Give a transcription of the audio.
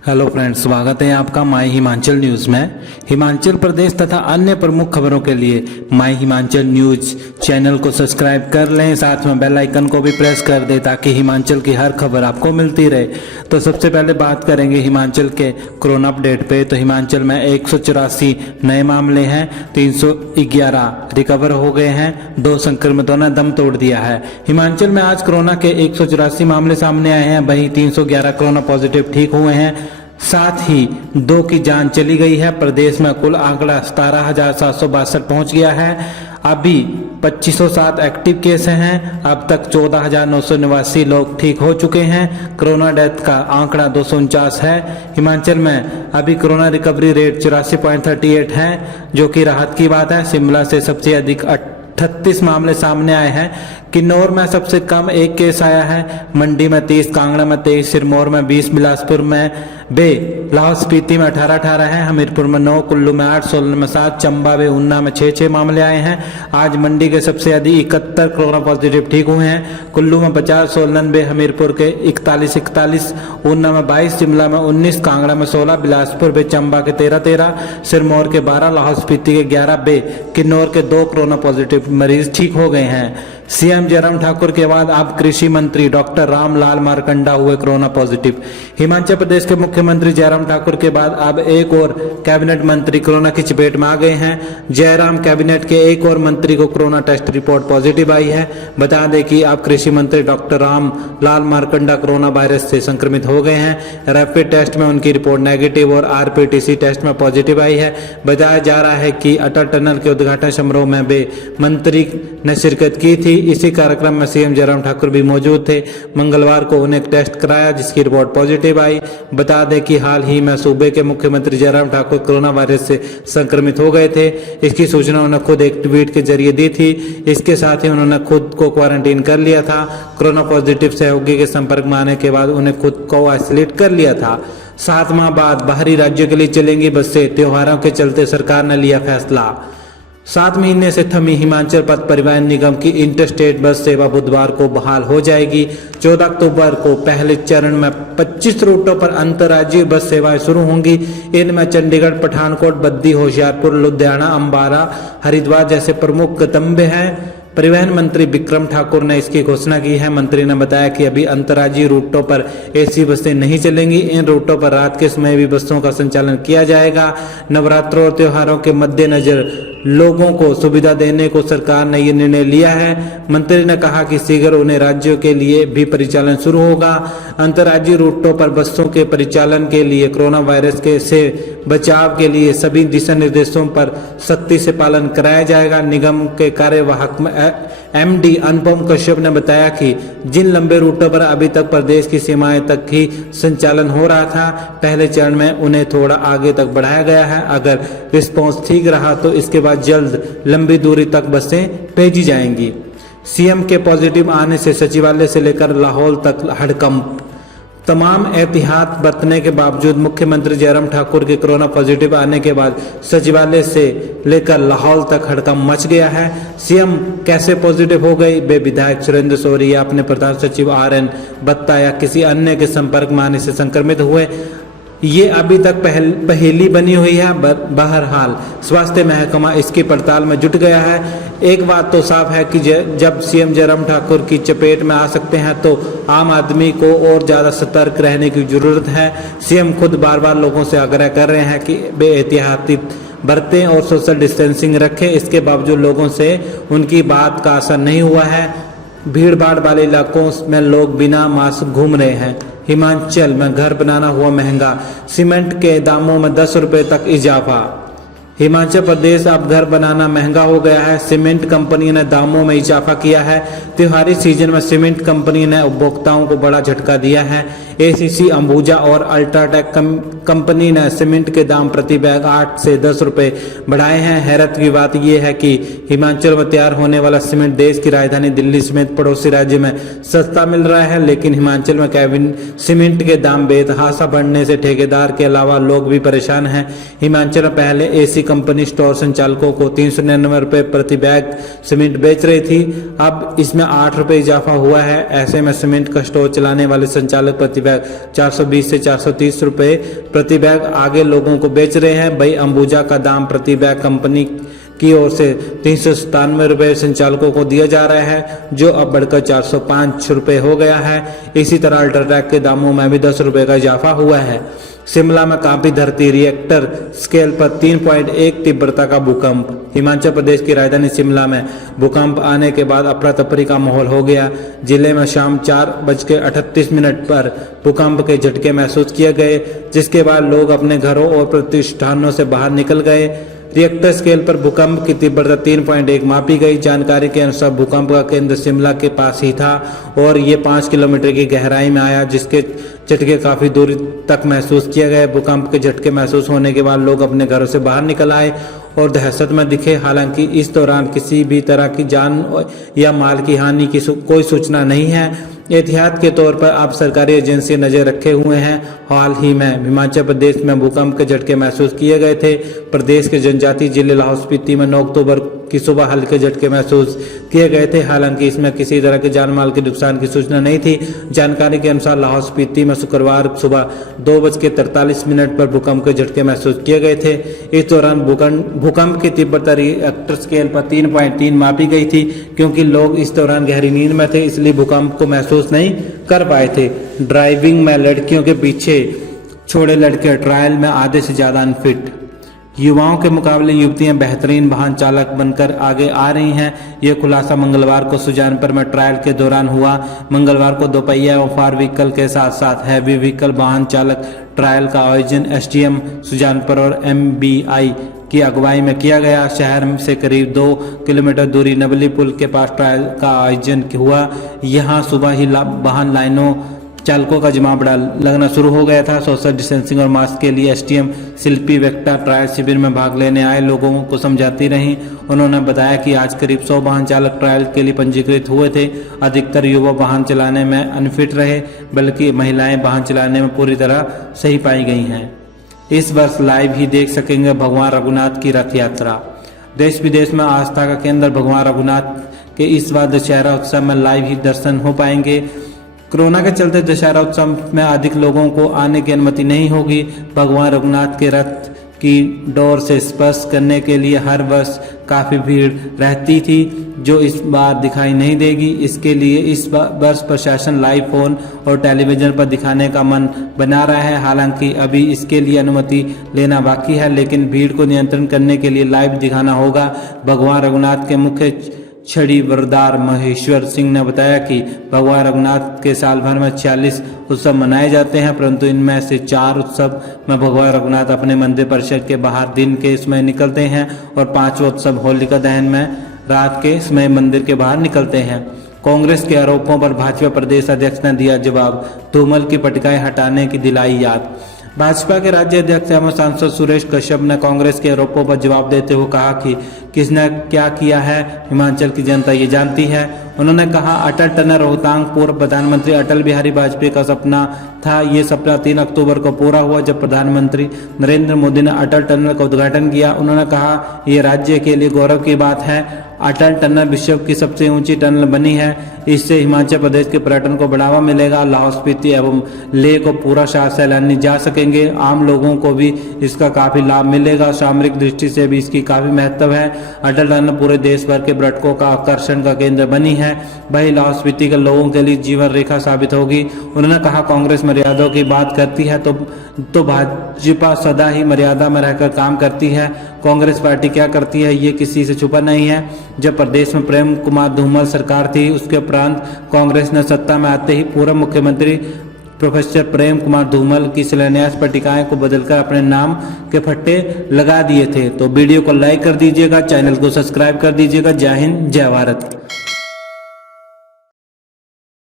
Hello friends, स्वागत है आपका माय हिमाचल न्यूज़ में। हिमाचल प्रदेश तथा अन्य प्रमुख खबरों के लिए माय हिमाचल न्यूज़ चैनल को सब्सक्राइब कर लें, साथ में बेल आइकन को भी प्रेस कर दें ताकि हिमाचल की हर खबर आपको मिलती रहे। तो सबसे पहले बात करेंगे हिमाचल के कोरोना अपडेट पे। तो हिमाचल में 184 नए मामले हैं, 311 रिकवर हो गए हैं, 2 संक्रमितों ने दम तोड़ दिया है। हिमाचल में आज कोरोना के 184 मामले सामने आए हैं, वहीं 311 कोरोना पॉजिटिव ठीक हुए हैं, साथ ही 2 की जान चली गई है। प्रदेश में कुल आंकड़ा 17,762 पहुंच गया है। अभी 2507 एक्टिव केस हैं। अब तक 14,989 लोग ठीक हो चुके हैं। कोरोना डेथ का आंकड़ा 249 है। हिमाचल में अभी कोरोना रिकवरी रेट 84.38 है, जो कि राहत की बात है। शिमला से सबसे अधिक 38 मामले सामने आए हैं। किन्नौर में सबसे कम 1 केस आया है। मंडी में 30, कांगड़ा में 23, सिरमौर में 20, बिलासपुर में 2, लाहौल स्पीति में 18 है, हमीरपुर में 9, कुल्लू में 8, सोलन में 7, चंबा व ऊना में 6 मामले आए हैं। आज मंडी के सबसे अधिक 71 कोरोना पॉजिटिव ठीक हुए हैं। कुल्लू में 50, सोलन व हमीरपुर के 41, ऊना में 22, शिमला में 19, कांगड़ा में 16, बिलासपुर व चंबा के 13, सिरमौर के 12, लाहौल स्पीति के 11 किन्नौर के 2 कोरोना पॉजिटिव मरीज ठीक हो गए हैं। सीएम जयराम ठाकुर के बाद अब कृषि मंत्री डॉक्टर रामलाल मारकंडा हुए कोरोना पॉजिटिव। हिमाचल प्रदेश के मुख्यमंत्री जयराम ठाकुर के बाद अब एक और कैबिनेट मंत्री कोरोना की चपेट में आ गए हैं। जयराम कैबिनेट के एक और मंत्री को कोरोना टेस्ट रिपोर्ट पॉजिटिव आई है। बता दें कि अब कृषि मंत्री doctor Ramlal Markanda corona virus से संक्रमित हो गए हैं। रैपिड टेस्ट में उनकी रिपोर्ट नेगेटिव और आरपीटीसी टेस्ट में पॉजिटिव आई है। बताया जा रहा है कि अटल टनल के उद्घाटन समारोह में वे मंत्री ने शिरकत की थी। इसी कार्यक्रम में सीएम जयराम ठाकुर भी मौजूद थे। मंगलवार को उन्हें टेस्ट कराया, जिसकी रिपोर्ट पॉजिटिव आई। बता दें कि हाल ही में सूबे के मुख्यमंत्री जयराम ठाकुर कोरोना वायरस से संक्रमित हो गए थे। इसकी सूचना उन्होंने खुद एक ट्वीट के जरिए दी थी। इसके साथ ही उन्होंने खुद को क्वारंटीन कर लिया था। कोरोना पॉजिटिव सहयोगी के संपर्क में आने के बाद उन्हें खुद को आइसोलेट कर लिया था। 7 माह बाद बाहरी राज्यों के लिए चलेंगी बसें, त्योहारों के चलते सरकार ने लिया फैसला। 7 महीने से थमी हिमाचल पथ परिवहन निगम की इंटरस्टेट बस सेवा बुधवार को बहाल हो जाएगी। 14 अक्टूबर को पहले चरण में 25 रूटों पर अंतर्राज्यीय बस सेवाएं शुरू होंगी। इनमें चंडीगढ़, पठानकोट, बद्दी, होशियारपुर, लुधियाना, अंबाला, हरिद्वार जैसे प्रमुख गंतव्य हैं। परिवहन मंत्री विक्रम ठाकुर ने इसकी घोषणा की है। मंत्री ने बताया कि अभी अंतर्राज्यीय रूटों पर एसी बसें नहीं चलेंगी। इन रूटों पर रात के समय भी बसों का संचालन किया जाएगा। नवरात्रों और त्योहारों के मद्देनजर लोगों को सुविधा देने को सरकार ने ये निर्णय लिया है। मंत्री ने कहा कि शीघ्र उन्हें राज्यों के लिए भी परिचालन शुरू होगा। अंतर्राज्यीय रूटों पर बसों के परिचालन के लिए कोरोना वायरस के से बचाव के लिए सभी दिशा निर्देशों पर सख्ती से पालन कराया जाएगा। निगम के कार्यवाहक एमडी अनुपम कश्यप ने बताया कि जिन लंबे रूटों पर अभी तक प्रदेश की सीमाएं तक ही संचालन हो रहा था, पहले चरण में उन्हें थोड़ा आगे तक बढ़ाया गया है। अगर रिस्पांस ठीक रहा तो इसके बाद जल्द लंबी दूरी तक बसें भेजी जाएंगी। सीएम के पॉजिटिव आने से सचिवालय से लेकर लाहौल तक हड़कंप। तमाम एहतियात बरतने के बावजूद मुख्यमंत्री जयराम ठाकुर के कोरोना पॉजिटिव आने के बाद सचिवालय से लेकर लाहौल तक हड़कंप मच गया है। सीएम कैसे पॉजिटिव हो गई? वे विधायक सुरेंद्र शौरी या अपने प्रधान सचिव RN बत्ता या किसी अन्य के संपर्क में आने से संक्रमित हुए, ये अभी तक पहेली बनी हुई है। बहरहाल स्वास्थ्य महकमा इसकी पड़ताल में जुट गया है। एक बात तो साफ है कि जब सीएम जयराम ठाकुर की चपेट में आ सकते हैं तो आम आदमी को और ज़्यादा सतर्क रहने की जरूरत है। सीएम खुद बार बार लोगों से आग्रह कर रहे हैं कि वे एहतियाती बरतें और सोशल डिस्टेंसिंग रखें। इसके बावजूद लोगों से उनकी बात का असर नहीं हुआ है। भीड़ भाड़ वाले इलाकों में लोग बिना मास्क घूम रहे हैं। हिमाचल में घर बनाना हुआ महंगा, सीमेंट के दामों में 10 रुपए तक इजाफा। हिमाचल प्रदेश अब घर बनाना महंगा हो गया है। सीमेंट कंपनी ने दामों में इजाफा किया है। त्योहारी सीजन में सीमेंट कंपनी ने उपभोक्ताओं को बड़ा झटका दिया है। ACC, अंबुजा और अल्ट्राटेक कंपनी ने सीमेंट के दाम प्रति बैग 8 से 10 रुपए बढ़ाए हैं। हैरत की बात यह है कि हिमाचल में तैयार होने वाला सीमेंट देश की राजधानी दिल्ली समेत पड़ोसी राज्य में सस्ता मिल रहा है, लेकिन हिमाचल में सीमेंट के दाम बेतहाशा बढ़ने से ठेकेदार के अलावा लोग भी परेशान हैं। हिमाचल में पहले AC कंपनी स्टोर संचालकों को 399 रुपए प्रति बैग सीमेंट बेच रही थी। अब इसमें 8 रुपए इजाफा हुआ है। ऐसे में सीमेंट का स्टोर चलाने वाले संचालक प्रति बैग 420 से 430 रुपये प्रति बैग आगे लोगों को बेच रहे हैं। वही अंबुजा का दाम प्रति बैग कंपनी की ओर से 397 रुपये संचालकों को दिया जा रहा है, जो अब बढ़कर 405 रुपये हो गया है। इसी तरह अल्ट्राटेक के दामों में भी 10 रुपये का इजाफा हुआ है। शिमला में कांपी धरती, रिएक्टर स्केल पर 3.1 तीव्रता का भूकंप। हिमाचल प्रदेश की राजधानी शिमला में भूकंप आने के बाद अफरा तफरी का माहौल हो गया। जिले में शाम 4:38 पर भूकंप के झटके महसूस किए गए, जिसके बाद लोग अपने घरों और प्रतिष्ठानों से बाहर निकल गए। रिएक्टर स्केल पर भूकंप की तीव्रता 3.1 मापी गई। जानकारी के अनुसार भूकंप का केंद्र शिमला के पास ही था और ये 5 किलोमीटर की गहराई में आया, जिसके झटके काफी दूरी तक महसूस किए गए। भूकंप के झटके महसूस होने के बाद लोग अपने घरों से बाहर निकल आए और दहशत में दिखे। हालांकि इस दौरान किसी भी तरह की जान या माल की हानि की कोई सूचना नहीं है। एहतियात के तौर पर अब सरकारी एजेंसी नजर रखे हुए हैं। हाल ही में हिमाचल प्रदेश में भूकंप के झटके महसूस किए गए थे। प्रदेश के जनजातीय जिले लाहौल स्पीति में 9 अक्टूबर की सुबह हल्के झटके महसूस किए गए थे। हालांकि इसमें किसी तरह के जान माल के नुकसान की सूचना नहीं थी। जानकारी के अनुसार लाहौल स्पीति में शुक्रवार सुबह 2:43 पर भूकंप के झटके महसूस किए गए थे। इस दौरान भूकंप की तीव्रता रिएक्टर स्केल पर 3.3 मापी गई थी। क्योंकि लोग इस दौरान गहरी नींद में थे, इसलिए भूकंप को महसूस नहीं कर पाए थे। ड्राइविंग में लड़कियों के पीछे छोड़े लड़के, ट्रायल में आधे से ज्यादा अनफिट। युवाओं के मुकाबले युवतियां बेहतरीन वाहन चालक बनकर आगे आ रही हैं। यह खुलासा मंगलवार को सुजानपुर में ट्रायल के दौरान हुआ। मंगलवार को दोपहिया और 4 व्हीकल के साथ साथ हैवी व्हीकल वाहन चालक ट्रायल का आयोजन एसडीएम सुजानपुर और एमबीआई की अगुवाई में किया गया। शहर से करीब 2 किलोमीटर दूरी नबली पुल के पास ट्रायल का आयोजन हुआ। यहाँ सुबह ही वाहन लाइनों चालकों का जमावड़ा लगना शुरू हो गया था। सोशल डिस्टेंसिंग और मास्क के लिए एसडीएम शिल्पी वेक्टा ट्रायल शिविर में भाग लेने आए लोगों को समझाती रहीं। उन्होंने बताया कि आज करीब 100 वाहन चालक ट्रायल के लिए पंजीकृत हुए थे। अधिकतर युवा वाहन चलाने में अनफिट रहे, बल्कि महिलाएं वाहन चलाने में पूरी तरह सही पाई गई हैं। इस वर्ष लाइव ही देख सकेंगे भगवान रघुनाथ की रथ यात्रा। देश विदेश में आस्था का केंद्र भगवान रघुनाथ के इस बार दशहरा उत्सव में लाइव ही दर्शन हो पाएंगे। कोरोना के चलते दशहरा उत्सव में अधिक लोगों को आने की अनुमति नहीं होगी। भगवान रघुनाथ के रथ की डोर से स्पर्श करने के लिए हर वर्ष काफी भीड़ रहती थी, जो इस बार दिखाई नहीं देगी। इसके लिए इस वर्ष प्रशासन लाइव फोन और टेलीविजन पर दिखाने का मन बना रहा है। हालांकि अभी इसके लिए अनुमति लेना बाकी है, लेकिन भीड़ को नियंत्रण करने के लिए लाइव दिखाना होगा। भगवान रघुनाथ के मुख्य छड़ी वरदार महेश्वर सिंह ने बताया कि भगवान रघुनाथ के साल भर में 46 उत्सव मनाए जाते हैं, परंतु इनमें से 4 उत्सव में भगवान रघुनाथ अपने मंदिर परिसर के बाहर दिन के समय निकलते हैं और 5वां उत्सव होलिका दहन में रात के समय मंदिर के बाहर निकलते हैं। कांग्रेस के आरोपों पर भाजपा प्रदेश अध्यक्ष ने दिया जवाब। धूमल की पटकाएं हटाने की दिलाई याद। भाजपा के राज्य अध्यक्ष एवं सांसद सुरेश कश्यप ने कांग्रेस के आरोपों पर जवाब देते हुए कहा कि किसने क्या किया है हिमाचल की जनता ये जानती है। उन्होंने कहा, अटल टनल रोहतांग पूर्व प्रधानमंत्री अटल बिहारी वाजपेयी का सपना था। ये सपना 3 अक्टूबर को पूरा हुआ, जब प्रधानमंत्री नरेंद्र मोदी ने अटल टनल का उद्घाटन किया। उन्होंने कहा, ये राज्य के लिए गौरव की बात है। अटल टनल विश्व की सबसे ऊंची टनल बनी है। इससे हिमाचल प्रदेश के पर्यटन को बढ़ावा मिलेगा। लाहौल स्पीति एवं लेह को पूरा सैलानी जा सकेंगे। आम लोगों को भी इसका काफी लाभ मिलेगा। सामरिक दृष्टि से भी इसकी काफी महत्व है। अटल टनल पूरे देश भर के पर्यटकों का आकर्षण का केंद्र बनी है। वही लाहौल स्पीति के लोगों के लिए जीवन रेखा साबित होगी। उन्होंने कहा, कांग्रेस मर्यादाओं की बात करती है तो भाजपा सदा ही मर्यादा में रहकर काम करती है। कांग्रेस पार्टी क्या करती है ये किसी से छुपा नहीं है। जब प्रदेश में प्रेम कुमार धूमल सरकार थी, उसके उपरांत कांग्रेस ने सत्ता में आते ही पूर्व मुख्यमंत्री प्रोफेसर प्रेम कुमार धूमल की शिलान्यास पट्टिकाएं को बदलकर अपने नाम के फट्टे लगा दिए थे। तो वीडियो को लाइक कर दीजिएगा, चैनल को सब्सक्राइब कर दीजिएगा। जय हिंद, जय भारत।